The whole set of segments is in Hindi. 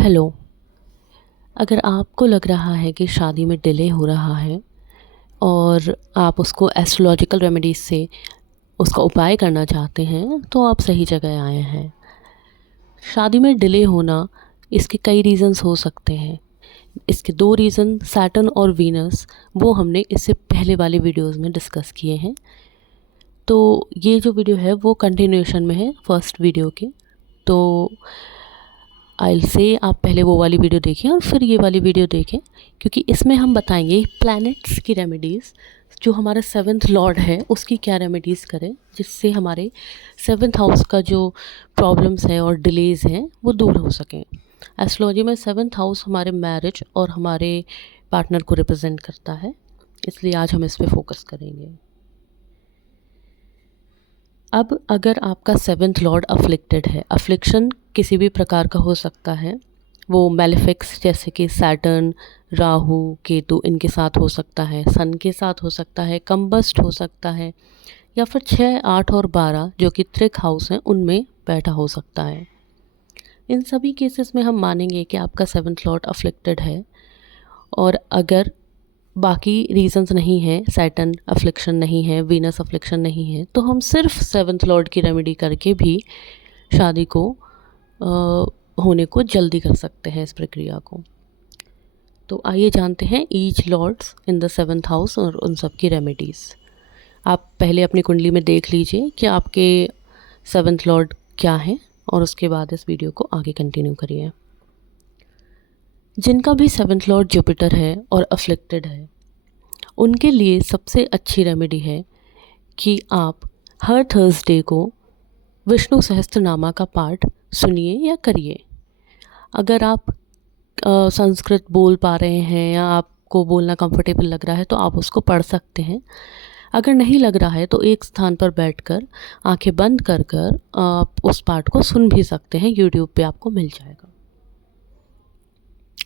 हेलो। अगर आपको लग रहा है कि शादी में डिले हो रहा है और आप उसको एस्ट्रोलॉजिकल रेमेडीज़ से उसका उपाय करना चाहते हैं, तो आप सही जगह आए हैं। शादी में डिले होना, इसके कई रीज़न्स हो सकते हैं। इसके 2 रीज़न सैटर्न और वीनस, वो हमने इससे पहले वाले वीडियोज़ में डिस्कस किए हैं। तो ये जो वीडियो है वो कंटिन्यूएशन में है फर्स्ट वीडियो के। तो आई से आप पहले वो वाली वीडियो देखिए और फिर ये वाली वीडियो देखें, क्योंकि इसमें हम बताएंगे प्लैनेट्स की रेमेडीज़। जो हमारा 7th लॉर्ड है उसकी क्या रेमेडीज़ करें जिससे हमारे 7th हाउस का जो प्रॉब्लम्स हैं और डिलेज़ हैं वो दूर हो सकें। एस्ट्रोलॉजी में 7th हाउस हमारे मैरिज और हमारे पार्टनर को रिप्रेजेंट करता है, इसलिए आज हम इस पर फोकस करेंगे। अब अगर आपका 7th लॉर्ड अफ्लिक्टेड है, अफ्लिक्शन किसी भी प्रकार का हो सकता है। वो मैलेफिक्स जैसे कि सैटर्न, राहु, केतु, इनके साथ हो सकता है, सन के साथ हो सकता है, कम्बस्ट हो सकता है, या फिर 6, 8 और 12 जो कि त्रिक हाउस हैं उनमें बैठा हो सकता है। इन सभी केसेस में हम मानेंगे कि आपका 7th लॉर्ड अफ्लिक्टेड है। और अगर बाकी रीजंस नहीं है, सैटर्न अफ्लिक्शन नहीं है, वीनस अफ्लिक्शन नहीं है, तो हम सिर्फ 7th लॉर्ड की रेमेडी करके भी शादी को होने को जल्दी कर सकते हैं, इस प्रक्रिया को। तो आइए जानते हैं each lords in the 7th house और उन सब की रेमेडीज़। आप पहले अपनी कुंडली में देख लीजिए कि आपके 7th लॉर्ड क्या हैं, और उसके बाद इस वीडियो को आगे कंटिन्यू करिए। जिनका भी 7th लॉर्ड जुपिटर है और अफ्लिक्टेड है, उनके लिए सबसे अच्छी रेमेडी है कि आप हर थर्सडे को विष्णु सहस्त्रनामा का पाठ सुनिए या करिए। अगर आप संस्कृत बोल पा रहे हैं या आपको बोलना कंफर्टेबल लग रहा है तो आप उसको पढ़ सकते हैं। अगर नहीं लग रहा है तो एक स्थान पर बैठकर आंखें बंद कर कर आप उस पाठ को सुन भी सकते हैं, यूट्यूब पे आपको मिल जाएगा।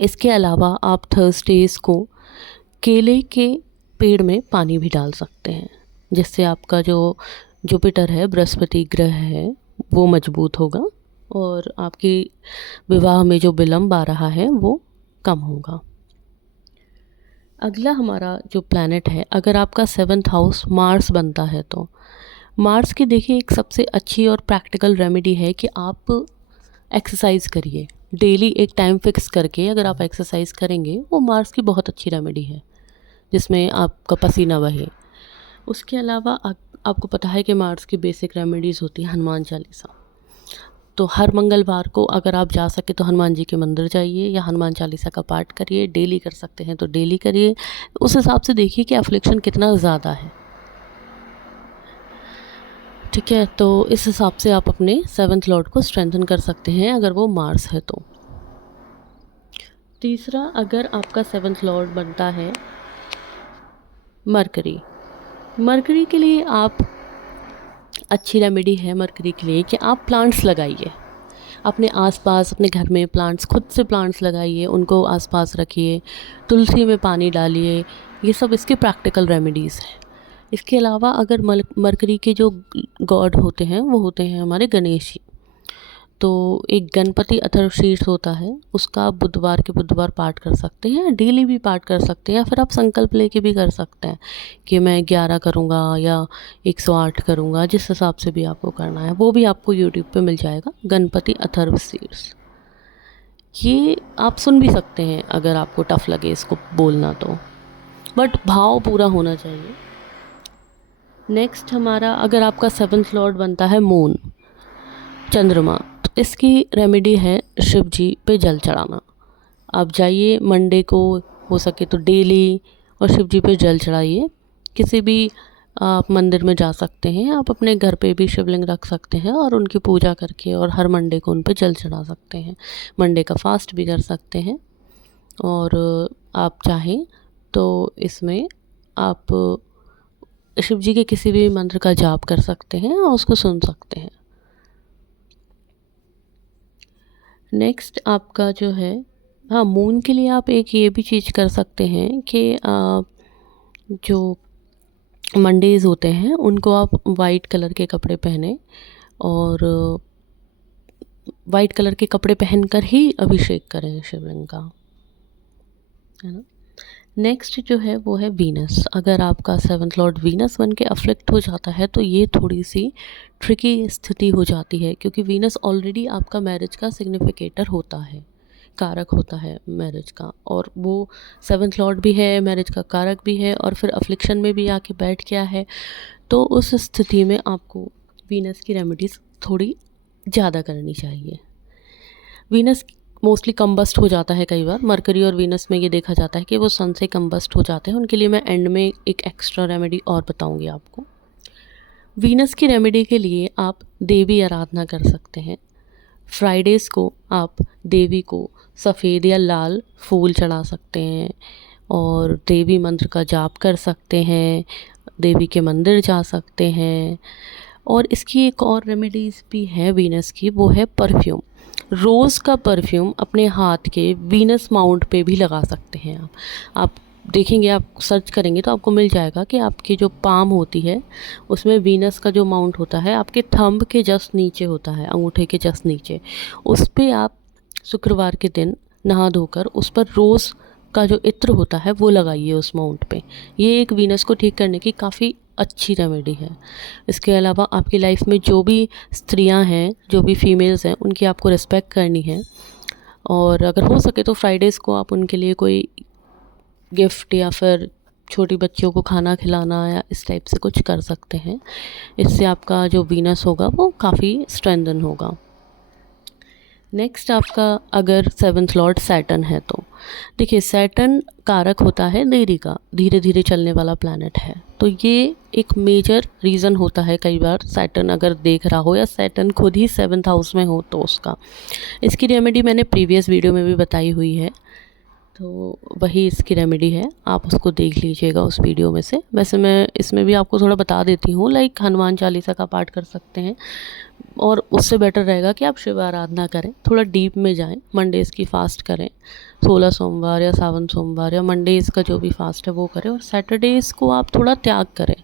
इसके अलावा आप थर्सडेज़ को केले के पेड़ में पानी भी डाल सकते हैं, जिससे आपका जो जुपिटर है, बृहस्पति ग्रह है, वो मजबूत होगा और आपकी विवाह में जो विलंब आ रहा है वो कम होगा। अगला हमारा जो प्लैनेट है, अगर आपका 7th हाउस मार्स बनता है तो मार्स की देखिए एक सबसे अच्छी और प्रैक्टिकल रेमेडी है कि आप एक्सरसाइज करिए डेली। एक टाइम फिक्स करके अगर आप एक्सरसाइज करेंगे, वो मार्स की बहुत अच्छी रेमेडी है जिसमें आपका पसीना बहे। उसके अलावा आपको पता है कि मार्स की बेसिक रेमेडीज़ होती है हनुमान चालीसा। तो हर मंगलवार को अगर आप जा सके तो हनुमान जी के मंदिर जाइए या हनुमान चालीसा का पाठ करिए। डेली कर सकते हैं तो डेली करिए। उस हिसाब से देखिए कि अफ्लिक्शन कितना ज़्यादा है, ठीक है। तो इस हिसाब से आप अपने 7th लॉर्ड को स्ट्रेंथन कर सकते हैं अगर वो मार्स है तो। तीसरा, अगर आपका 7th लॉर्ड बनता है मरकरी। मरकरी के लिए आप अच्छी रेमेडी है मरकरी के लिए कि आप प्लांट्स लगाइए अपने आसपास। अपने घर में प्लांट्स, खुद से प्लांट्स लगाइए, उनको आसपास रखिए, तुलसी में पानी डालिए। ये सब इसके प्रैक्टिकल रेमेडीज़ हैं। इसके अलावा अगर मरकरी के जो गॉड होते हैं वो होते हैं हमारे गणेश जी। तो एक गणपति अथर्वशीर्ष होता है, उसका आप बुधवार के बुधवार पाठ कर सकते हैं, डेली भी पाठ कर सकते हैं, या फिर आप संकल्प लेके भी कर सकते हैं कि मैं 11 करूँगा या 108 करूँगा। जिस हिसाब से भी आपको करना है वो भी आपको यूट्यूब पे मिल जाएगा, गणपति अथर्वशीर्ष। ये आप सुन भी सकते हैं अगर आपको टफ लगे इसको बोलना तो, बट भाव पूरा होना चाहिए। नेक्स्ट हमारा, अगर आपका 7th लॉर्ड बनता है मून, चंद्रमा, तो इसकी रेमेडी है शिव जी पे जल चढ़ाना। आप जाइए मंडे को, हो सके तो डेली, और शिव जी पे जल चढ़ाइए। किसी भी आप मंदिर में जा सकते हैं, आप अपने घर पे भी शिवलिंग रख सकते हैं और उनकी पूजा करके और हर मंडे को उन पे जल चढ़ा सकते हैं। मंडे का फास्ट भी कर सकते हैं, और आप चाहें तो इसमें आप शिव जी के किसी भी मंत्र का जाप कर सकते हैं और उसको सुन सकते हैं। नेक्स्ट आपका जो है, हाँ, मून के लिए आप एक ये भी चीज़ कर सकते हैं कि जो मंडेज़ होते हैं उनको आप वाइट कलर के कपड़े पहने और वाइट कलर के कपड़े पहनकर ही अभिषेक करें शिवलिंग का, है ना। नेक्स्ट जो है वो है वीनस। अगर आपका सेवंथ लॉर्ड वीनस बन के अफ्लिक्ट हो जाता है तो ये थोड़ी सी ट्रिकी स्थिति हो जाती है, क्योंकि वीनस ऑलरेडी आपका मैरिज का सिग्निफिकेटर होता है, कारक होता है मैरिज का, और वो सेवंथ लॉर्ड भी है, मैरिज का कारक भी है, और फिर अफ्लिक्शन में भी आके बैठ गया है। तो उस स्थिति में आपको वीनस की रेमेडीज़ थोड़ी ज़्यादा करनी चाहिए। वीनस मोस्टली कम्बस्ट हो जाता है कई बार, मरकरी और वीनस में ये देखा जाता है कि वो सन से कम्बस्ट हो जाते हैं। उनके लिए मैं एंड में एक एक्स्ट्रा रेमेडी और बताऊंगी आपको। वीनस की रेमेडी के लिए आप देवी आराधना कर सकते हैं। फ्राइडेज़ को आप देवी को सफ़ेद या लाल फूल चढ़ा सकते हैं, और देवी मंत्र का जाप कर सकते हैं, देवी के मंदिर जा सकते हैं। और इसकी एक और रेमेडीज़ भी है वीनस की, वो है परफ्यूम। रोज़ का परफ्यूम अपने हाथ के वीनस माउंट पे भी लगा सकते हैं आप देखेंगे, आप सर्च करेंगे तो आपको मिल जाएगा कि आपकी जो पाम होती है उसमें वीनस का जो माउंट होता है आपके थंब के जस्ट नीचे होता है, अंगूठे के जस्ट नीचे। उस पर आप शुक्रवार के दिन नहा धोकर उस पर रोज़ का जो इत्र होता है वो लगाइए उस माउंट पे। ये एक वीनस को ठीक करने की काफ़ी अच्छी रेमेडी है। इसके अलावा आपकी लाइफ में जो भी स्त्रियां हैं, जो भी फीमेल्स हैं, उनकी आपको रिस्पेक्ट करनी है, और अगर हो सके तो फ्राइडेज़ को आप उनके लिए कोई गिफ्ट या फिर छोटी बच्चियों को खाना खिलाना या इस टाइप से कुछ कर सकते हैं। इससे आपका जो वीनस होगा वो काफ़ी स्ट्रेंथन होगा। नेक्स्ट आपका अगर सेवंथ लॉर्ड सैटर्न है तो देखिए, सैटर्न कारक होता है देरी का, धीरे धीरे चलने वाला प्लैनेट है। तो ये एक मेजर रीज़न होता है कई बार सैटर्न अगर देख रहा हो या सैटर्न खुद ही सेवंथ हाउस में हो तो उसका। इसकी रेमेडी मैंने प्रीवियस वीडियो में भी बताई हुई है, तो वही इसकी रेमेडी है, आप उसको देख लीजिएगा उस वीडियो में से। वैसे मैं इसमें भी आपको थोड़ा बता देती हूँ, लाइक हनुमान चालीसा का पाठ कर सकते हैं, और उससे बेटर रहेगा कि आप शिव आराधना करें, थोड़ा डीप में जाएं। मंडेज़ की फ़ास्ट करें, 16 सोमवार या सावन सोमवार या मंडेज़ का जो भी फास्ट है वो करें, और सैटरडेज़ को आप थोड़ा त्याग करें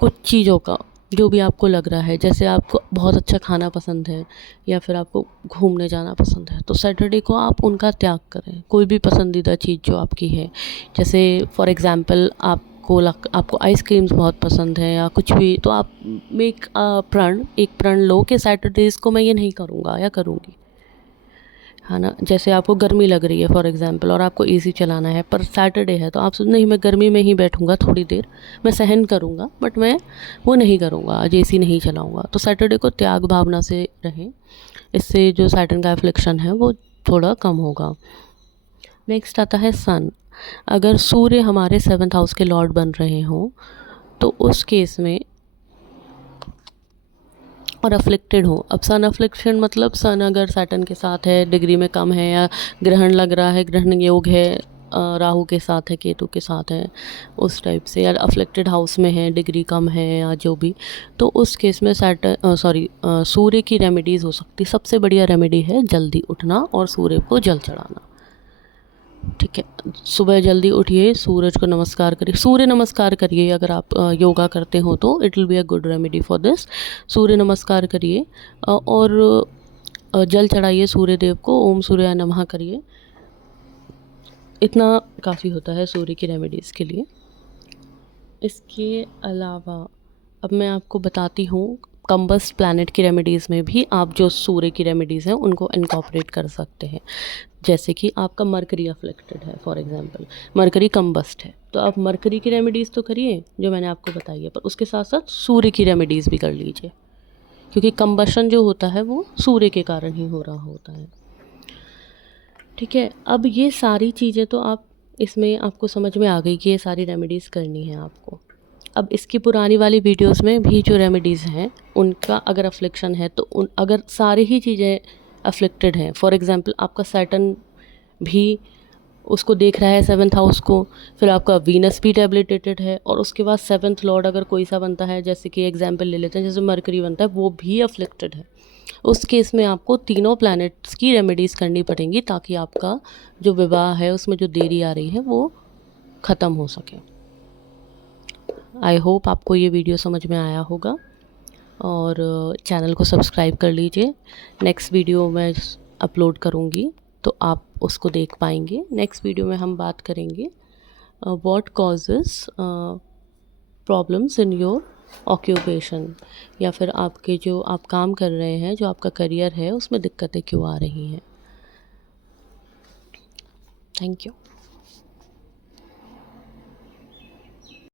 कुछ चीज़ों का, जो भी आपको लग रहा है। जैसे आपको बहुत अच्छा खाना पसंद है या फिर आपको घूमने जाना पसंद है, तो सैटरडे को आप उनका त्याग करें। कोई भी पसंदीदा चीज़ जो आपकी है, जैसे फॉर एग्ज़ाम्पल आपको आइसक्रीम्स बहुत पसंद है या कुछ भी, तो आप एक प्रण लो कि सैटरडेज़ को मैं ये नहीं करूँगा या करूँगी, है ना। जैसे आपको गर्मी लग रही है फॉर एग्ज़ाम्पल और आपको एसी चलाना है, पर सैटरडे है तो आप सोच नहीं, मैं गर्मी में ही बैठूंगा थोड़ी देर, मैं सहन करूंगा, बट मैं वो नहीं करूंगा, आज एसी नहीं चलाऊंगा। तो सैटरडे को त्याग भावना से रहें, इससे जो सैटर्न का एफ्लिक्शन है वो थोड़ा कम होगा। नेक्स्ट आता है सन। अगर सूर्य हमारे सेवंथ हाउस के लॉर्ड बन रहे हों तो उस केस में, और अफ्लिक्टेड हो, अब सन अफ्लिक्शन मतलब सन अगर सैटर्न के साथ है, डिग्री में कम है, या ग्रहण लग रहा है, ग्रहण योग है, राहु के साथ है, केतु के साथ है, उस टाइप से, या अफ्लिक्टेड हाउस में है, डिग्री कम है या जो भी, तो उस केस में सूर्य की रेमेडीज़ हो सकती। सबसे बढ़िया रेमेडी है जल्दी उठना और सूर्य को जल चढ़ाना। ठीक है, सुबह जल्दी उठिए, सूरज को नमस्कार करिए, सूर्य नमस्कार करिए। अगर आप योगा करते हो तो it will be a good remedy for this. Surya namaskar करिए और जल चढ़ाइए सूर्य देव को, ओम सूर्याय नमः करिए। इतना काफ़ी होता है सूर्य की रेमेडीज़ के लिए। इसके अलावा अब मैं आपको बताती हूँ कम्बस्ट प्लैनेट की रेमेडीज़ में भी आप जो सूर्य की रेमेडीज़ हैं उनको इनकॉर्पोरेट कर सकते हैं। जैसे कि आपका मरकरी अफ्लिक्टेड है, फॉर एग्जांपल मरकरी कम्बस्ट है, तो आप मरकरी की रेमेडीज़ तो करिए जो मैंने आपको बताई है, पर उसके साथ साथ सूर्य की रेमेडीज़ भी कर लीजिए, क्योंकि कम्बशन जो होता है वो सूर्य के कारण ही हो रहा होता है। ठीक है, अब ये सारी चीज़ें तो आप इसमें आपको समझ में आ गई कि ये सारी रेमेडीज़ करनी है आपको। अब इसकी पुरानी वाली वीडियोस में भी जो रेमेडीज़ हैं उनका अगर अफ्लिक्शन है तो अगर सारी ही चीज़ें अफ्लिक्टेड हैं, फॉर एग्जांपल आपका सैटर्न भी उसको देख रहा है सेवन्थ हाउस को, फिर आपका वीनस भी डेबिलिटेटेड है, और उसके बाद सेवन्थ लॉर्ड अगर कोई सा बनता है, जैसे कि एग्जांपल ले लेते हैं जैसे मरकरी बनता है, वो भी अफ्लिक्टेड है, उस केस में आपको तीनों प्लैनेट्स की रेमेडीज़ करनी पड़ेंगी ताकि आपका जो विवाह है उसमें जो देरी आ रही है वो ख़त्म हो सके। आई होप आपको ये वीडियो समझ में आया होगा। और चैनल को सब्सक्राइब कर लीजिए। नेक्स्ट वीडियो मैं अपलोड करूँगी तो आप उसको देख पाएंगे। नेक्स्ट वीडियो में हम बात करेंगे what causes problems in your occupation, या फिर आपके जो आप काम कर रहे हैं, जो आपका करियर है, उसमें दिक्कतें क्यों आ रही हैं। Thank you.